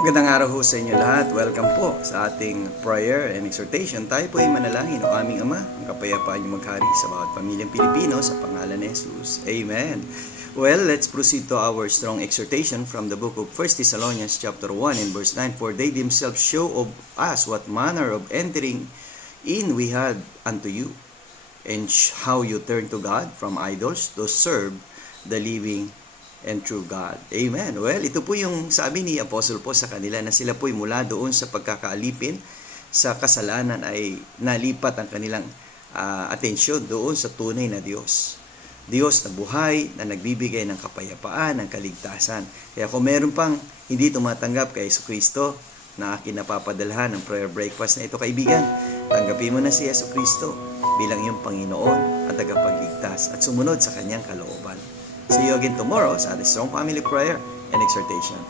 Magandang araw ho sa inyo lahat. Welcome po sa ating prayer and exhortation. Tayo po ay manalangin o aming Ama, ang kapayapaan niyo maghari sa bawat pamilyang Pilipino sa pangalan ni Jesus. Amen. Well, let's proceed to our strong exhortation from the book of 1 Thessalonians chapter 1 and verse 9. For they themselves show of us what manner of entering in we had unto you, and how you turn to God from idols to serve the living and true God. Amen. Well, ito po yung sabi ni Apostle po sa kanila na sila po'y mula doon sa pagkakaalipin sa kasalanan ay nalipat ang kanilang atensyon doon sa tunay na Diyos. Diyos na buhay, na nagbibigay ng kapayapaan, ng kaligtasan. Kaya kung meron pang hindi tumatanggap kay Jesucristo na akin napapadalhan ng prayer breakfast na ito, kaibigan, tanggapin mo na si Jesucristo bilang iyong Panginoon at tagapagligtas at sumunod sa kanyang kalooban. See you again tomorrow sa ating Strong Family Prayer and Exhortation.